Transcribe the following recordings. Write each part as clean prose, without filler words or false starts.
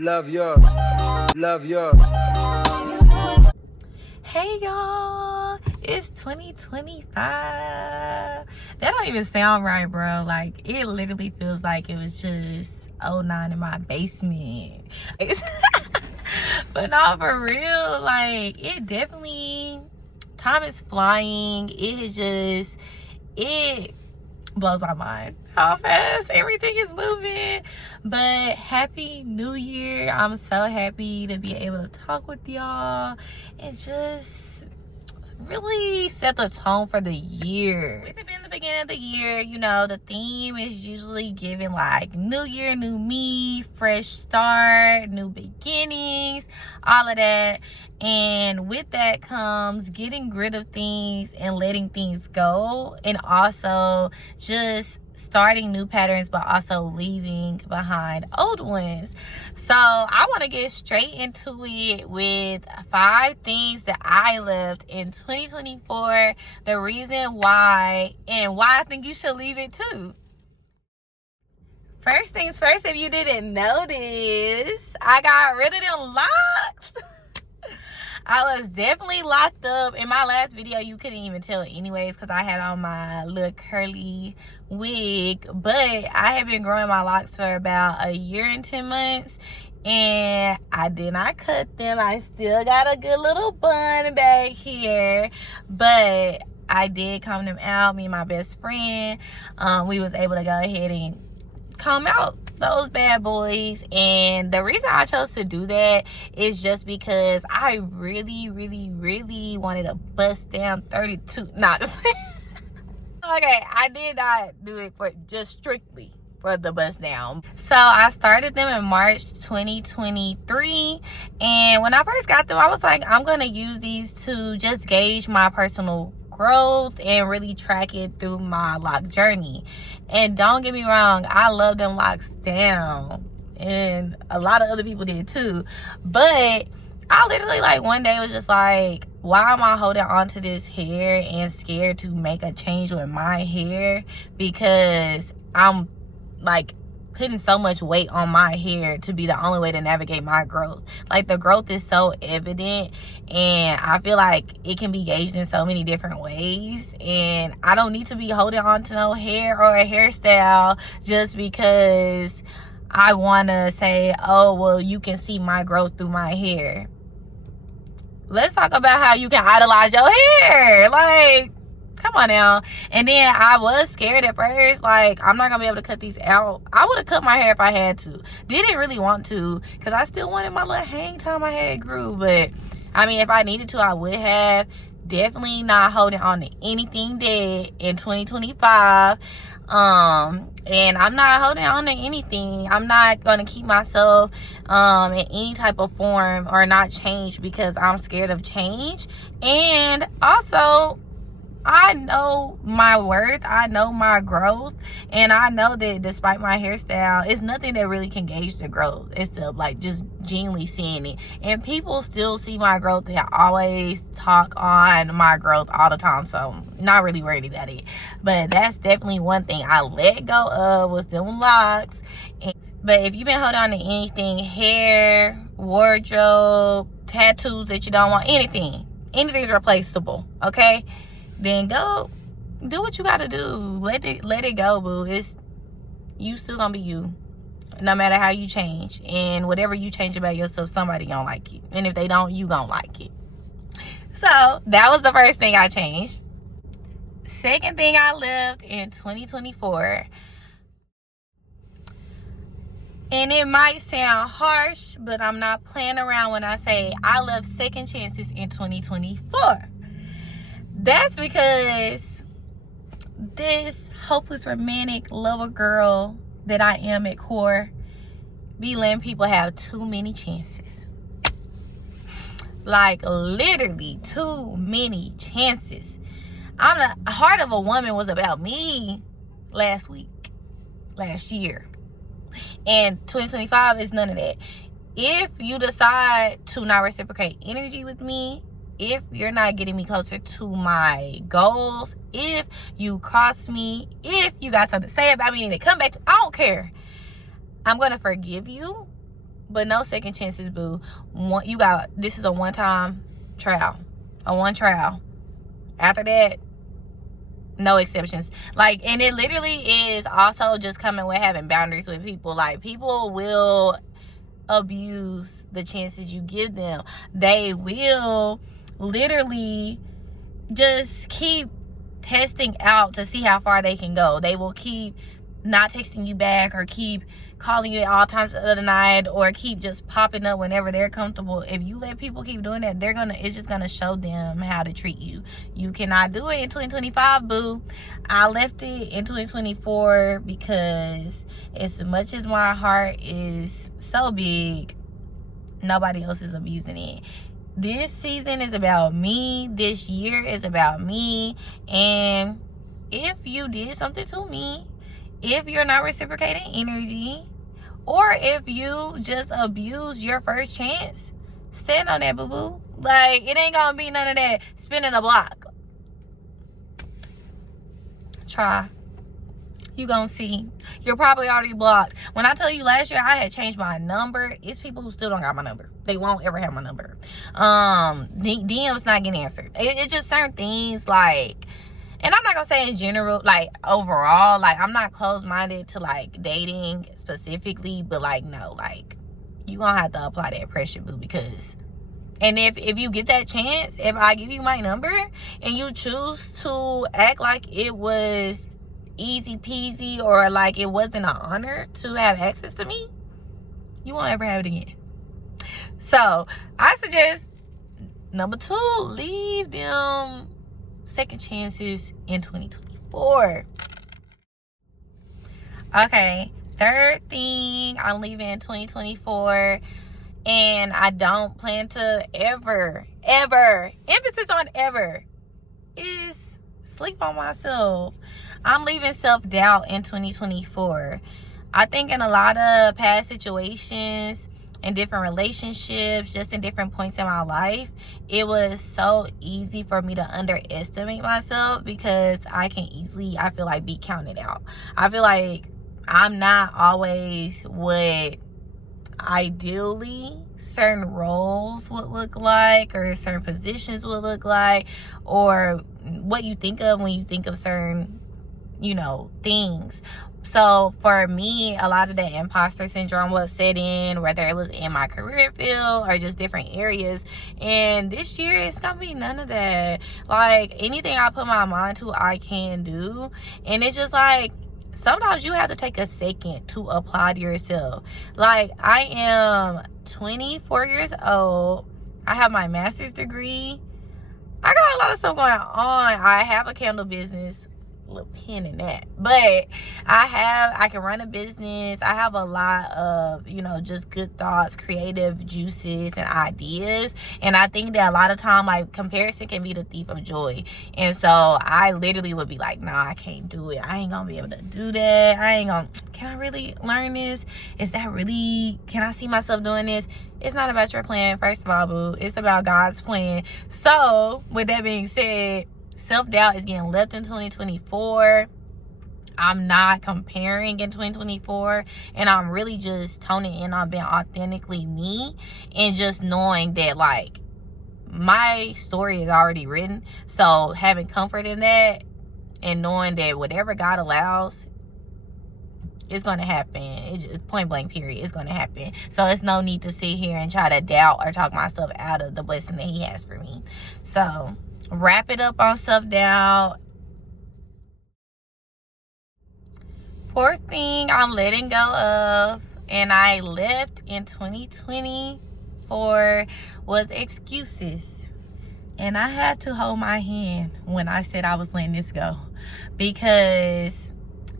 Love your, love your. Hey y'all, it's 2025. That don't even sound right, bro. Like, it literally feels like it was just '09 in my basement. But no, for real, like, it definitely, time is flying. It blows my mind how fast everything is moving. But happy new year. I'm so happy to be able to talk with y'all and just really set the tone for the year. With it being the beginning of the year, you know, the theme is usually given like new year, new me, fresh start, new beginnings, all of that. And with that comes getting rid of things and letting things go, and also just starting new patterns, but also leaving behind old ones. So I want to get straight into it with 5 things that I left in 2024, the reason why, and why I think you should leave it too. First things first, if you didn't notice, I got rid of them locks. I was definitely locked up. In my last video, you couldn't even tell anyways because I had on my little curly wig. But I have been growing my locks for about a year and 10 months. And I did not cut them. I still got a good little bun back here. But I did comb them out. Me and my best friend, we was able to go ahead and comb out those bad boys. And the reason I chose to do that is just because I really wanted to bust down 32. Nah, just okay, I did not do it for just strictly for the bust down. So I started them in March 2023, and when I first got them, I was like, I'm gonna use these to just gauge my personal growth and really track it through my lock journey. And don't get me wrong, I love them locks down, and a lot of other people did too. But I literally, like, one day was just like, why am I holding on to this hair and scared to make a change with my hair? Because I'm like putting so much weight on my hair to be the only way to navigate my growth. Like, the growth is so evident, and I feel like it can be gauged in so many different ways, and I don't need to be holding on to no hair or a hairstyle just because I want to say, oh, well, you can see my growth through my hair. Let's talk about how you can idolize your hair. Like, come on now. And then I was scared at first, like, I'm not gonna be able to cut these out. I would have cut my hair if I had to. Didn't really want to, because I still wanted my little hang time my hair grew. But I mean, if I needed to, I would have. Definitely not holding on to anything dead in 2025. And I'm not holding on to anything. I'm not gonna keep myself in any type of form or not change because I'm scared of change. And also, I know my worth, I know my growth, and I know that despite my hairstyle, it's nothing that really can gauge the growth. It's like just genuinely seeing it. And people still see my growth. They always talk on my growth all the time, so not really worried about it. But that's definitely one thing I let go of, was them locks. But if you've been holding on to anything, hair, wardrobe, tattoos that you don't want, anything's replaceable, okay? Then go do what you gotta do. Let it go, boo. You still gonna be you, no matter how you change. And whatever you change about yourself, somebody gonna like it. And if they don't, you gonna like it. So that was the first thing I changed. Second thing I left in 2024, and it might sound harsh, but I'm not playing around when I say I left second chances in 2024. That's because this hopeless romantic lover girl that I am at core be letting people have too many chances. Like, literally too many chances. The Heart of a Woman was about me last year. And 2025 is none of that. If you decide to not reciprocate energy with me, if you're not getting me closer to my goals, if you cross me, if you got something to say about me and they come back, I don't care. I'm going to forgive you, but no second chances, boo. This is a one-time trial. A one trial. After that, no exceptions. Like, and it literally is also just coming with having boundaries with people. Like, people will abuse the chances you give them. They will literally just keep testing out to see how far they can go. They will keep not texting you back, or keep calling you at all times of the night, or keep just popping up whenever they're comfortable. If you let people keep doing that, it's just gonna show them how to treat you. You cannot do it in 2025, boo. I left it in 2024 because as much as my heart is so big, nobody else is abusing it. This season is about me. This year is about me. And if you did something to me, if you're not reciprocating energy, or if you just abuse your first chance, stand on that, boo-boo. Like, it ain't gonna be none of that spinning the block. Try. You gonna see. You're probably already blocked. When I tell you last year I had changed my number, it's people who still don't got my number. They won't ever have my number. DM's not getting answered. It's just certain things, like, and I'm not gonna say in general, like, overall, like, I'm not closed-minded to, like, dating specifically, but, like, no, like, you gonna have to apply that pressure, boo, because, and if you get that chance, if I give you my number and you choose to act like it was easy peasy, or like it wasn't an honor to have access to me, you won't ever have it again. So I suggest, number 2, leave them second chances in 2024. Okay, third thing I'm leaving in 2024, and I don't plan to ever, emphasis on ever, is sleep on myself. I'm leaving self-doubt in 2024. I think in a lot of past situations, in different relationships, just in different points in my life, it was so easy for me to underestimate myself, because I can easily, I feel like, be counted out. I feel like I'm not always what ideally certain roles would look like, or certain positions would look like, or what you think of when you think of certain, things. So for me, a lot of that imposter syndrome was set in, whether it was in my career field or just different areas. And this year, it's gonna be none of that. Like, anything I put my mind to, I can do. And it's just like, sometimes you have to take a second to applaud yourself. Like, I am 24 years old. I have my master's degree. I got a lot of stuff going on. I have a candle business. Little pin in that, but I can run a business. I have a lot of, just good thoughts, creative juices and ideas. And I think that a lot of time, like, comparison can be the thief of joy. And so I literally would be like, nah, I can't do it. I ain't gonna be able to do that. Can I really learn this? Can I see myself doing this? It's not about your plan, first of all, boo. It's about God's plan. So with that being said, self-doubt is getting left in 2024. I'm not comparing in 2024, and I'm really just toning in on being authentically me, and just knowing that, like, my story is already written. So having comfort in that, and knowing that whatever God allows, it's going to happen. It's just point blank, period. It's going to happen. So it's no need to sit here and try to doubt or talk myself out of the blessing that He has for me. So wrap it up on self-doubt. Fourth thing I'm letting go of, and I left in 2024, was excuses. And I had to hold my hand when I said I was letting this go, because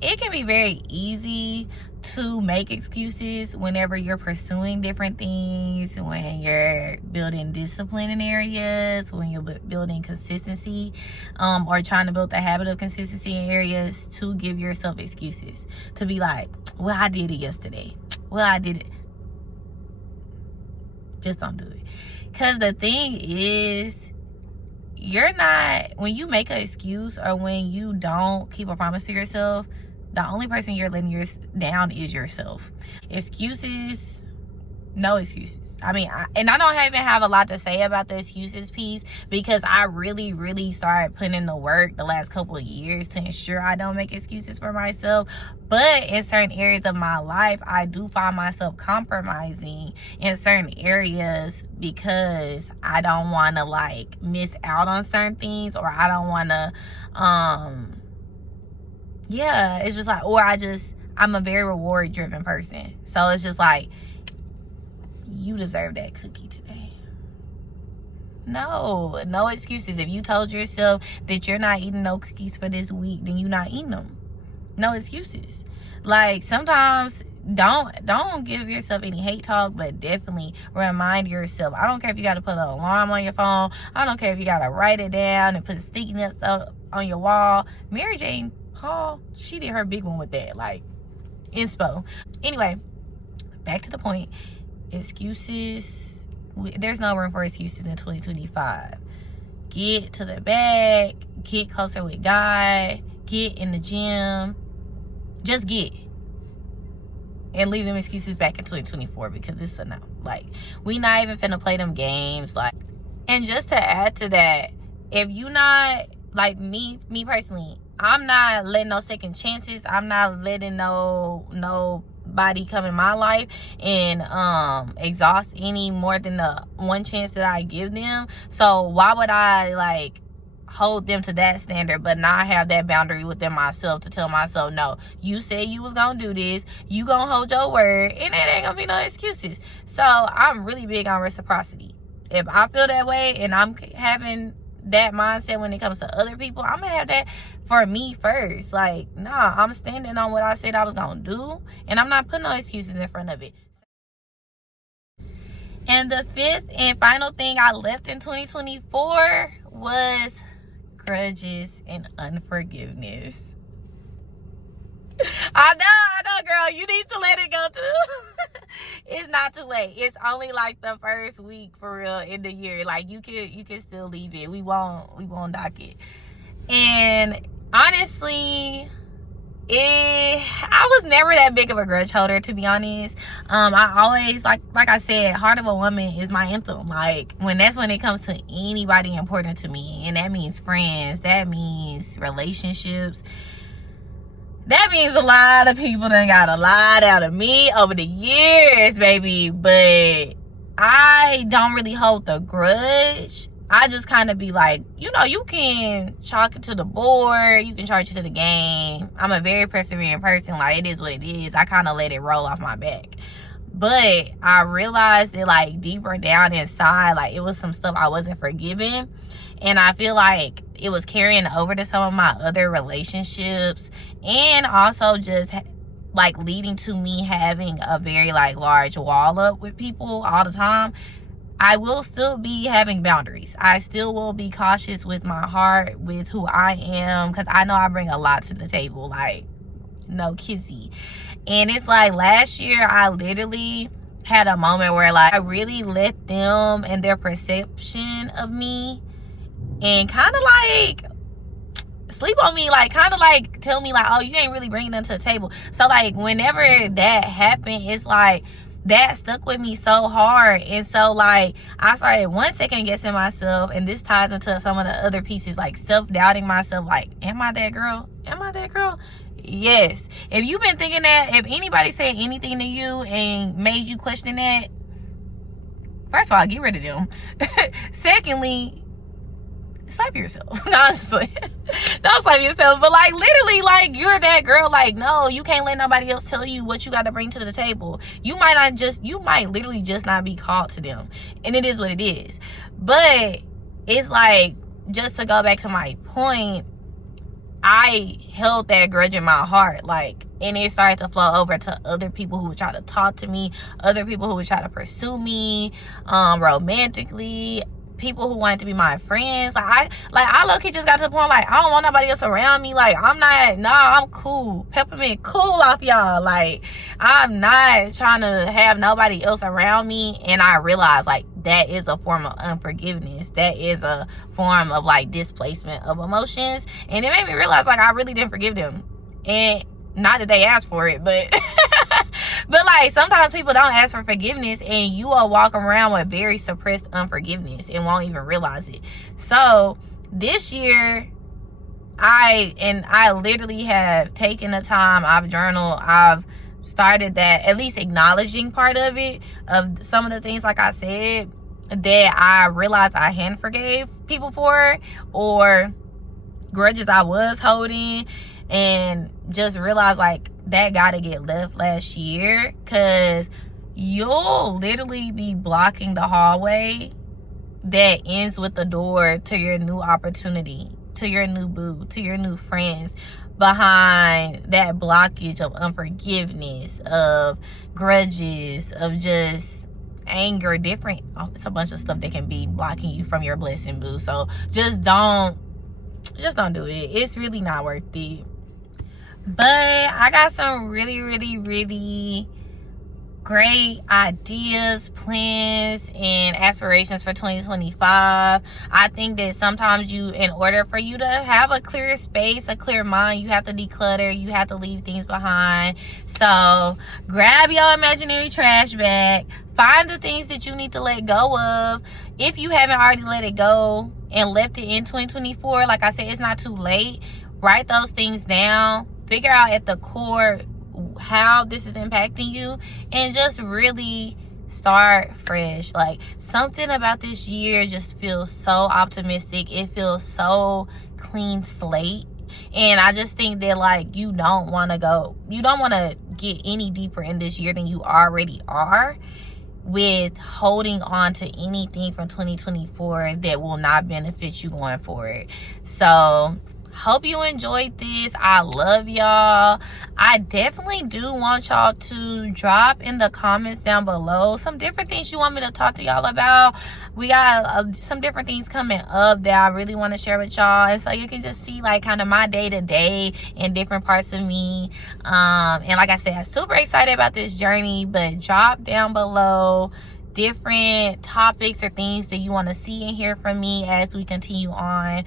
it can be very easy to make excuses whenever you're pursuing different things, when you're building discipline in areas, when you're building consistency, or trying to build the habit of consistency in areas, to give yourself excuses. To be like, well, I did it yesterday. Well, I did it. Just don't do it. Because the thing is, when you make an excuse, or when you don't keep a promise to yourself, the only person you're letting down is yourself. Excuses No excuses. I mean, I don't even have a lot to say about the excuses piece, because I really, really started putting in the work the last couple of years to ensure I don't make excuses for myself. But in certain areas of my life, I do find myself compromising in certain areas because I don't want to like miss out on certain things, or I don't want to, yeah, it's just like, or I'm a very reward driven person. So it's just like, you deserve that cookie today. No excuses. If you told yourself that you're not eating no cookies for this week, then you're not eating them. No excuses. Like, sometimes don't give yourself any hate talk, but definitely remind yourself. I don't care if you got to put an alarm on your phone. I don't care if you got to write it down and put sticky notes up on your wall. Mary Jane Paul, she did her big one with that, like, inspo. Anyway, back to the point. Excuses, there's no room for excuses in 2025. Get to the bag, get closer with God, get in the gym, just get, and leave them excuses back in 2024, because it's a no. Like, we not even finna play them games. Like, and just to add to that, if you not, like, me personally, I'm not letting no second chances. I'm not letting nobody come in my life and exhaust any more than the one chance that I give them. So why would I like hold them to that standard but not have that boundary within myself to tell myself, no, you said you was gonna do this, you gonna hold your word, and it ain't gonna be no excuses. So I'm really big on reciprocity. If I feel that way and I'm having that mindset when it comes to other people, I'm gonna have that for me first. Like, nah, I'm standing on what I said I was gonna do, and I'm not putting no excuses in front of it. And the fifth and final thing I left in 2024 was grudges and unforgiveness. I know, girl, you need to let it go too. It's not too late. It's only like the first week for real in the year. Like, you can still leave it. We won't dock it. And honestly, I was never that big of a grudge holder, to be honest. I always, like I said, Heart of a Woman is my anthem. Like, when it comes to anybody important to me, and that means friends, that means relationships, that means a lot of people done got a lot out of me over the years, baby. But I don't really hold the grudge. I just kind of be like, you can chalk it to the board. You can charge it to the game. I'm a very persevering person. Like, it is what it is. I kind of let it roll off my back. But I realized that, like, deeper down inside, like, it was some stuff I wasn't forgiving. And I feel like it was carrying over to some of my other relationships. And also just, like, leading to me having a very, like, large wall up with people all the time. I will still be having boundaries. I still will be cautious with my heart, with who I am, because I know I bring a lot to the table. Like, no kissy. And it's like, last year I literally had a moment where, like, I really let them and their perception of me and kind of like sleep on me, like kind of like tell me like, oh, you ain't really bringing them to the table. So like, whenever that happened, it's like that stuck with me so hard. And so like, I started one second guessing myself, and this ties into some of the other pieces, like self-doubting myself. Like, am I that girl? Yes. If you've been thinking that, if anybody said anything to you and made you question that, first of all, get rid of them. Secondly, slap yourself. No, honestly, don't slap yourself. But like, literally, like, you're that girl. Like, no, you can't let nobody else tell you what you got to bring to the table. You might literally just not be called to them, and it is what it is. But it's like, just to go back to my point, I held that grudge in my heart, like, and it started to flow over to other people who would try to talk to me, other people who would try to pursue me romantically, people who wanted to be my friends. I low-key just got to the point, like, I don't want nobody else around me. Like, I'm cool. Peppermint cool off y'all. Like, I'm not trying to have nobody else around me. And I realized, like, that is a form of unforgiveness. That is a form of, like, displacement of emotions. And it made me realize, like, I really didn't forgive them. And not that they asked for it, but But like sometimes people don't ask for forgiveness, and you will walk around with very suppressed unforgiveness and won't even realize it. So this year, I literally have taken the time. I've journaled. I've started that, at least acknowledging part of it, of some of the things, like I said, that I realized I hadn't forgave people for, or grudges I was holding, and just realized like that gotta get left last year, because you'll literally be blocking the hallway that ends with the door to your new opportunity, to your new boo, to your new friends, behind that blockage of unforgiveness, of grudges, of just anger, different, it's a bunch of stuff that can be blocking you from your blessing, boo. So just don't do it. It's really not worth it. But I got some really, really, really great ideas, plans, and aspirations for 2025. I think that sometimes in order for you to have a clear space, a clear mind, you have to declutter, you have to leave things behind. So grab your imaginary trash bag, find the things that you need to let go of. If you haven't already let it go and left it in 2024, like I said, it's not too late. Write those things down, figure out at the core how this is impacting you, and just really start fresh. Like, something about this year just feels so optimistic. It feels so clean slate, and I just think that like you don't want to get any deeper in this year than you already are with holding on to anything from 2024 that will not benefit you going forward. So hope you enjoyed this. I love y'all. I definitely do want y'all to drop in the comments down below some different things you want me to talk to y'all about. We got some different things coming up that I really want to share with y'all, and so you can just see like kind of my day-to-day and different parts of me. And like I said, I'm super excited about this journey. But drop down below different topics or things that you want to see and hear from me as we continue on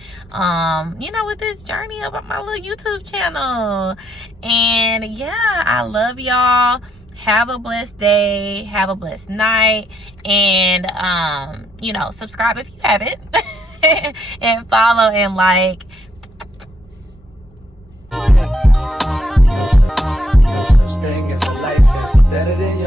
with this journey of my little YouTube channel. And yeah, I love y'all. Have a blessed day, have a blessed night, and subscribe if you haven't and follow and like. No such thing as a life that's better than yours.